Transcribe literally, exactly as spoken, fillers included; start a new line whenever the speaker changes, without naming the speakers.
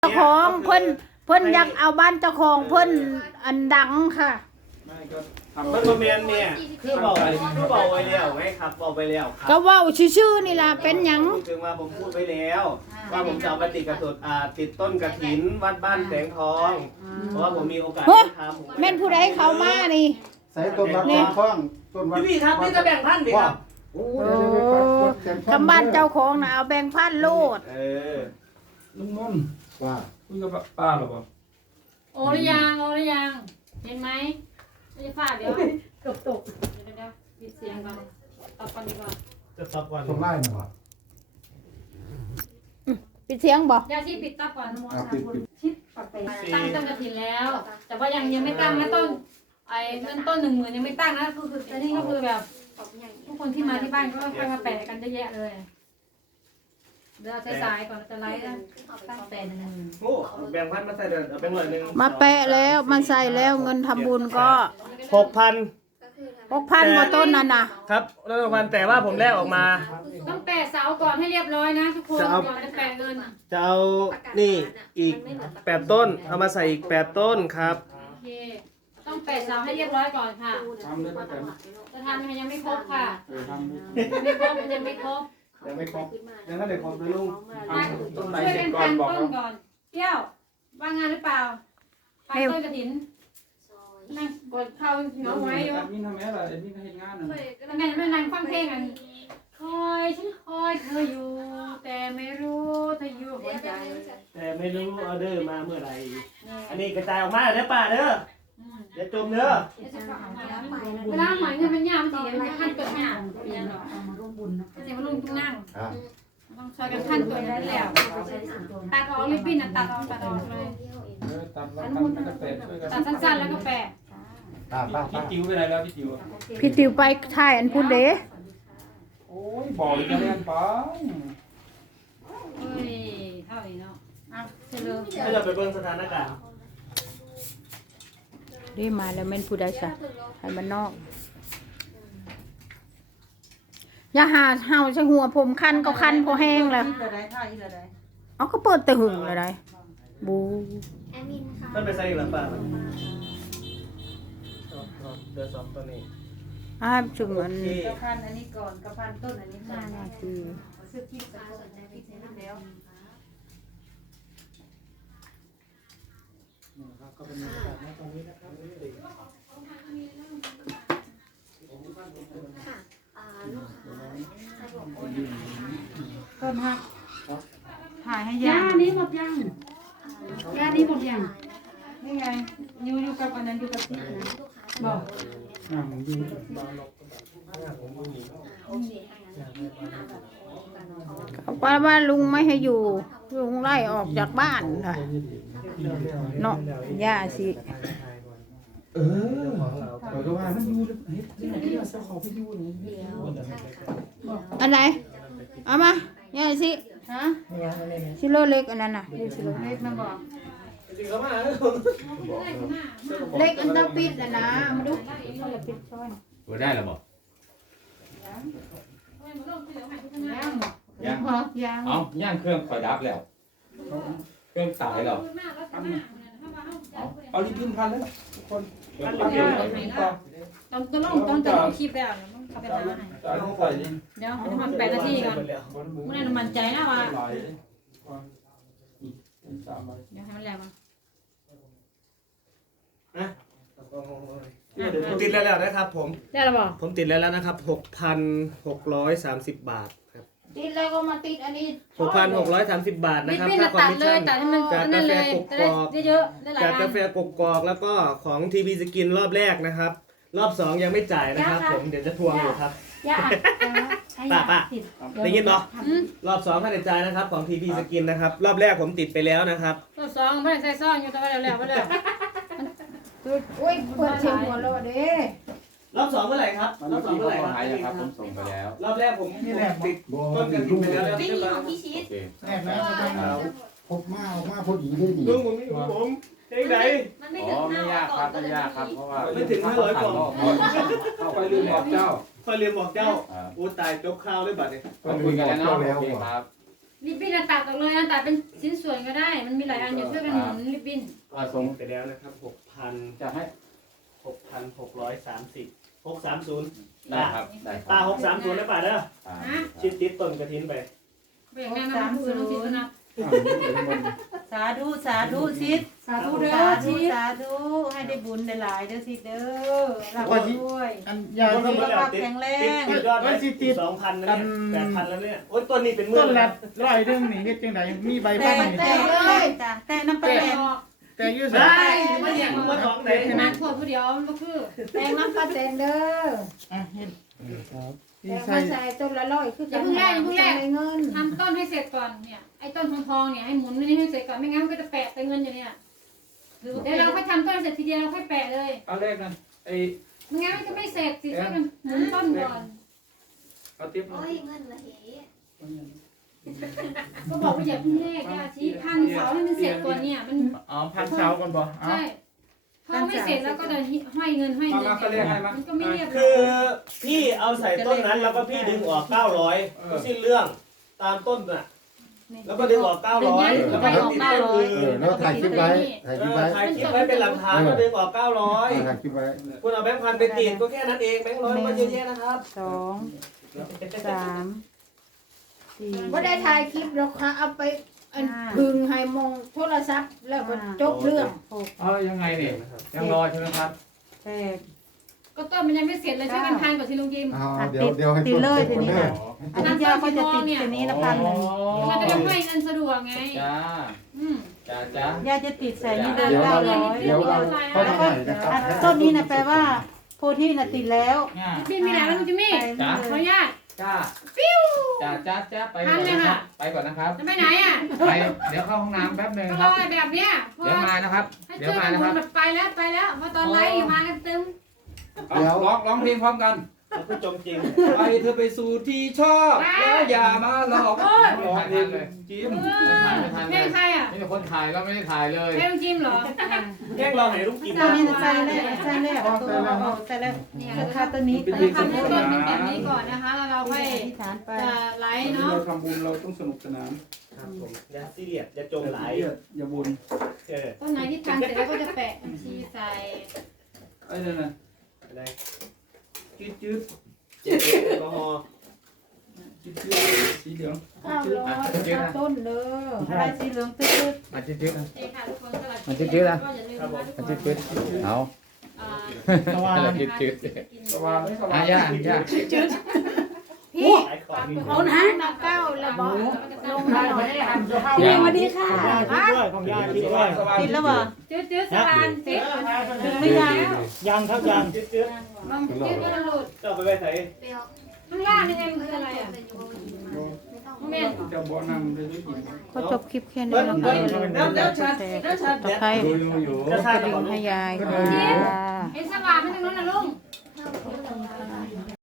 เจ้าของเพิ่นเพิ่นอยากเอาบ้านเจ้าของเพิ่นอันดังค่ะ
มันบ่แม่นเนี่ยคือเบาคือเบาไว้แล้วไงครับเบาไปแล้วครับ
ก็เว้าชื่อๆนี่ล่ะเป็นหยัง
พูดถึงว่าผมพูดไว้แล้ว ว่าผมจะเอาไปติดกระสุนอ่าติดต้นกระถินวัดบ้านแสงทองเพราะว่าผมมีโอกาสได้ทำ
แม่นผู้ใดเข้ามานี่
ใส่ต้นวัดแสงทองต้นวัด
พี่ครับนี่จะแบ่งพันดิครับ
โอ้
โอ้คำบ้านเจ้าของน่ะเอาแบ่งพันโลด
เออ
ลุงนนท์
ว่า
คุยกับป้าหรอเปล่า
โอหรือยังโอหรือยังเห็นไหมไม่ได้ฟาดเดี๋ยวเกือบตกเดี๋ยวเดี๋ยวปิดเสียงก่อนตัดก่อนดีกว่า
จะซับวัน
ต้นไร่น่ะบ่
ปิดเสียงบ่
ยาชีปิดตับก่อน
อ่าปิดปิด
ชิปปักไปตั้งต้นกระถิ่นแล้ว แต่ว่ายังยังไม่ตั้งนะต้นไอ้เงินต้นหนึ่งหมื่นยังไม่ตั้งนะก็คือแต่นี่ก็คือแบบทุกคนที่มาที่บ้านก็ค่อยมาแปะกันเยอะแยะเลยเดี๋ยวสายๆก่อนจะไลฟ์นะตั้งแต่หนึ่งหมื่น
โอ้แบ่งพันมาใส่เดือนเอาแบ่งร้อยหนึ่ง
มาแปะแล้วมาใส่แล้วเงินทำบุญก็
หกพัน
หกพันบ่ต้นนั่นน่ะ
ครับแล้วหกพันแต่ว่าผมแลกออกมา
ต้องแปะเสาก่อนให้เรียบร้อยนะทุกคน
จะเอา
ก่อนจะแปะเงิน
จะเอานี่อีกแปดต้นเอามาใส่อีกแปดต้นครับ
โอเคต้องแปะเสาให้เรียบร้อยก่อนค่ะ
ทำเลยป้าแตน
จะทำมันยังไม่ครบค่ะ
เออทำเลย
ยังไม่ครบมันยังไม่ครบ
ยังไม่ครบยังไม่ได้ครบนะลุง
ทำต้นไหน
ช่วย
เสร็
กั
จ
น
ก่อน
พัน
บอก
ต้น
เขา
ก่อนเที่ยวว่างงานหรือเปล่าไปต้นกระถินนั่งกดเข้าเหงาไว้อยู่
แอดมินทำไมล่ะแอดมินก็เห็นงานน่ะ
แล้วไงไม่นั่งฟังเพลงกันคอยฉันคอยเธออยู่ แต่ไม่รู้เธออยู่หัวใจ
แต่ไม่รู้ออเดอร์มาเมื่อไหร่อันนี้กระจายออกมาเด้อป้าเด้อ
อืม
อย่าจมเด้อ
เวลาหมายเงินมันยากมันสีมันขั้นเกิดยากก็จะมาลุงต้องนั่ง
อ่า
ต้องช่วยกันขั้นตัวนี้แล้วตัดออกริบบิ้นอ่ะตัดออกตัดออกเลย
เออตัดแล้วกันแล้วก็แตะช่วยกัน
ตัดสั้นๆแล้วก็แปะ
ป้าป้า
พี่
ป้า
จิ๋วไปไหนแล้วพี่จิ๋ว
พี่ติวไปถ่ายอันพุ่นเด้
โอ้ยบอกจะเรียนไป
เฮ้ยเท่านี้เนาะอ้าวเสร็จเลย
ถ้าจะไปเบิ่งสถานการณ์
นี่มาแล้วแม่นผู้ใดซะให้มันนอกอย่าหาเห่าใส่หัวผมคันก็คันพอแห้งแล้วเอาก็เปิดแต่หึงเลยได้บู
มันไปใส่อีกหรือเปล่าเดือดสองตัวนี้
อ้ายจุ่มอัน
ที่
กระพันอันนี้ก่อนกระพันต้นอันนี้ก่อน
นาที
ซื้อพริกกับสนใจพริกนิดแล้ว
ก็เป็นบรรยากาศในตรงนี้นะครับ
ต้นฮักถ่ายให้ยานี้หมดยังยานี้หมดยังนี่ไงอยู่อยู่กับอันนั้นอยู่กับที่นะบอก
อ่าผมยิง
ป้าว่าลุงไม่ให้อยู่ลุงไล่ออกจากบ้านค่ะเนาะย่าสิ
เออเราก็ว่ามันอยู่เฮ้ยที่ไหนที่เราเขาไปอยู่นี่
อันไหนเอามาย่าสิฮะชิโลเล็กอันนั้นน่ะชิโล
เล็กมาบอก
จริงๆแล้วมา
เล็กอันต้องปิดอ่ะนะมาดูปิดช่อย
ว่าได้หรอบอก
แล้ว
ยัง
พอย่าง
เอาย่างเครื่องคอยดับแล้ว เครื่องตายแล้ว
เอาลิปปิ้นพันแล้วทุกคน
ต้องต้องลงต้องจะลงคลิปแล้วต้องเข้าไปหาให้
จ่ายต้องใส่ดิ
เดี๋ยวให้มันแปดนาทีก่อนไม่ได้มันใจนะว่า
หลายสามใบ
เดี๋ยวให้มันแรงมา
ผมติดแล้วแล้วนะครับผม
ได้หรอบอก
ผมติดแล้วแล้วนะครับหกพันหกร้อยสามสิบบาทครับ
ติดแล้วก็มาติดอันนี้
หกพันหกร้อยสามสิบบาท
นิ
นะ
ด
ครับ
นิด
ค่าคอม
ตัด
มิช
เลย
ชั่น
ตัดให้มัน
จาก
นั่
กาน แฟ
เลย
ก
จะ
ก
ได้
อก
เยอะๆได้หลาย
จาก
อั
กาน แฟกกอกแล้วก็ของทีวีสกินรอบแรกนะครับ รอบสองยังไม่จ่ายนะครับ ผมเดี๋ยวจะทวงอยู่ครับ
ย่า
ป้าป้าได้ยินเนาะรอบสองค่าใช้จ่ายนะครับของทีวีสกินนะครับ รอบแรกผมติดไปแล้วนะครับ
ตัวสองไม่ได้ใส่ซ่อนอยู่แต่ว่าแล้วแล้วแล้ว
อุ้ยเปิดเสียงหัวเราะเด้
รอบสองเมื่อไหร่ครับรอบสองเมื่อไหร่ครับ
หายแล้วครับผมส่งไปแล้ว
รอบแรกผม
นี่แหละ
ติด
บ่
ต้นกันติดไปแล้วแล้ว
ไม่
ใช่
มี
ไหม
ของพี่ชี
โอ
ส
เค
แรกนะจะต้องพบมาออกมาพอดีเลยนี่
ลุงผมไม่อยู่ผมเองไหน
มันไม่
อ๋
ถึ
อง ไม่ยากครับไม่ยากครับ เพราะว่า
ไม่ถึงห้าร้อยกล่อง
เข้าไปลืมบอกเจ้า
คอยเรียนบอกเจ้า
อ่า
โอ้ตายจบข้าวด้วยบัตรเนี่ย
ก็คุยกันแล้วเนาะโอเคครับ
ริบบิ้นตัดออกเลยนะตัดเป็นชิ้นส่วนก็ได้ มันมีหลายอันอยู่ช่วยกันหมุนริบบิ้น
ว่าส่ง
ไปแล้วนะครับหกพัน
จะให้
หกพันหกร้อยสามสิบหกสามศูนย์
ได้ครับได้ค
ตา
รับ
หกสามศูนย์ได้ป่ะเด้อ
อ่า
ชิดติดต้นกระถินไป
แบ่งแม่มาผู้อื่นต้องสิสนับ
สาธุสาธุซิด
สาธุเด้อ
สาธุ
ชี
สาธุให้ได้บุญได้หลายเด้อซิดเด้อรับด้วย
อันยา
ต้น
ที่
นี้แล้วติดติดติดยอดไว้สองพันนะเนี่ยแปดพันแล้วเนี่ยโอ้ยต้นนี้เป็นหมื่
ต้
น
น
แล้
ละ
ว
ร้อยเรื่องนี่เฮ็ดจังไดมีใบ
แต่
บ้างนี่
แต่เลยจ้ะแต่น้ำปลา
แบ่
แด
ง
ง
ออก
แต่อยู่ไส
ได้ไม่อยากมาของไหน
มาขวดผู้เดียวมันก็คือ
แตงน้ำปลาแตงเด้อ
อ่ะเฮ็ดครับ
แต
ที่
ง
ใส่
มาใส่ต้นละร้อยคือกันใส่เงิน
ทำต้นให้เสร็จก่อนเนี่ยไอ้ต้นทองทองเนี่ยให้หมุนนี่ให้เสร็จก่อนไม่งั้นมันก็จะแปะแต่เงินอยู่เนี่ยเดี๋ยวเราค่อยทำต้นเสร็จทีเดียวเราค่อยแปะเลย
เอาเลขนั้นไอ้
ไม่งั้นมันจะไม่เสร็จสิช่วยกันหมุนต้นก่อน
เอาติ๊บมา
โอ้ยเงินละเห
ก็บอกว่าอย่าเพิ่งเลขอย่าชี้พันเสาให้มันเสร็จก่อนเนี่ยมัน
อ๋อพันเสาก่อนบ่เอา
ใช่พอไม่เสร็จแล้วก็จะห้อยเงินห้อย
มา
เงิน
มาก็เลขให้มา
มันก็ไม่เรียบร้
คือ
อย
พี่เอาใส่ต้นนั้นแล้วก็พี่ดึงออกเก้าร้อยก็สิ้นเรื่องตามต้นน่ะแล้วก็ดึงออกเก้าร้อยแล้วก็ติดต้นอื่
เออน แล้วถ่ายคลิปไว้ถ่ายคลิปไว้
ถ่ายคลิปไว้เป็นหลักฐานก็ดึงออกเก้าร้อย
ถ่ายคลิปไว้
คุณเอาแบงค์พันไปติดก็แค่นั้นเองแบงค์ร้อยมันเยอะแยะนะครับ
สองสามสี่
บ่ได้ถ่ายคลิปหรอกค่ะเอาไปอันพึงให้มองโทรศัพท์แล้วก็จบเรื่อง
หก
เอายังไงเนี่ยยังรอใช่ไหมครับ
แปด
ก็ต้นมันยังไม่เสร็จเลยช่วยกันพันก่อนสิลุงยิม
เอาเดี๋ยวเดี๋ยวให้
ตีเลยทีนี้
เด้อ
ค่ะอันนี้ยาก็จะติดทีนี้ละพันหนึ่ง
มันจะได้ห้อยเงินสะดวกไง
จ้า
อืม
จ้าจ้า
ยาจะติดใส่นี่เดือน
เดี๋ยว
เก้า
เรา
ร้อย
เดี๋ยวเราเข้าไปนะครับ
ต้นนี้นะแปลว่าโพธิน่ะติดแล้ว
ง่า
พี่มีไหนแล้วลุงจิมมี่
จ้า
ขออนุญาต
จ้า
ปิ้ว
จ้าจ้าจ้าไปก่อนนะครับไปก่อนนะครับ
จะไปไหนอ่ะ
ไปเดี๋ยวเข้าห้องน้ำแป๊บหนึง
ก็
ค
ร
รั
อบ แบบเนี้ยเพราะ
เดี๋ยวมานะครับ
ให้
เดี๋ยว
ช่วย
มา
กัน
นะ
ค
ครั
น
บ
แบบไปแล้วไปแล้วมาตอนไลฟ์มากันตึม
ร้องร้องร้องเพลงพร้อมกัน
แล้วก็จมจริง
ไปเธอไปสู่ที่ชอบแล้วอย่ามาหลอกร้องเพลงเลยจิ้มไม่ทันไม่ทัน
เพ
เล
ลง
ย
ใครอ่ะ
นี่เป็นคนถ่ายแล้วไม่ได้ถ่ายเลย
เพลงลุงจิมเหรอ
แกล้งเราไหนลูกกิน
ต้นนี้น่ะใส่แล้วใส่แล้วตัวเอาใส่แล้ว
เนี่ย
ราคาตัวนี้
เราทำเริ่มต้นเป็นแบบนี้ก่อนนะคะแล้วเราค่อย
อธิษฐานไป
จะไลฟ์เนาะ
เราทำบุญเราต้องสนุกสนาน
ครับผมอย่าซีเรียสอย่าจมไหล
อย่าอย่าบุญ
เออ
ต้นไหนที่ทานเสร็จแล้วก็จะแปะบัญชีใส่
ไอ้นั่นน่ะ
อะไร
จืดจืด
เจ็บแอลกอฮอล์
จืดจืดสีเหลือง
ข้าวร้อนข้าวต้นเด้อ
อะไรสีเหลืองตื้อ
มาจิ๊ดจิ๊ด
โอเคค่ะทุกคนสำหรับ
มันจิ๊ดๆนะ
ก็อย่าลืมนะคะทุก
มา
คน
จิ๊ดจิ๊ดเอา
อ่า
สว่าง
อะไรจิ๊ดจิ๊ด
สว่างไม่สว่า
อ่ะ
ง
ย่าย่า
พี่
ขายของนี่
เอาหาหนักเก้าแล้วบอกลงมาหน่อย
ย่า
สวัสดีค่ะ
ของยาคิดด้วย
ติดแล้วบ่
จืดจืดสะพานซิด
ถึงไม่ยัง
ยังครับยัง
จืดจืด
ลองจืดก็หลุด
เจ้าไปไปไหน
เปรี้ยว
ข้างล่างนี่ไงมันคืออะไรอ่ะ
เป็นยูโรอีมาไม่ต้อง
โมเมนต์
จะบ่นั่งได้ด้วยกิน
ก็จบคลิปแค่นี้แล้วค่ะอย่าลืมกดไลค์กดแชร์กดติดตามให้
ดูอยู่อยู่
จะ
ก
ใช่
ระ
กับ
ดิ่ง
ของลู
ให้
ก
ยายค่ะ
เห็นสว่างมันตรงนั้นนะลุง
เท่ากับ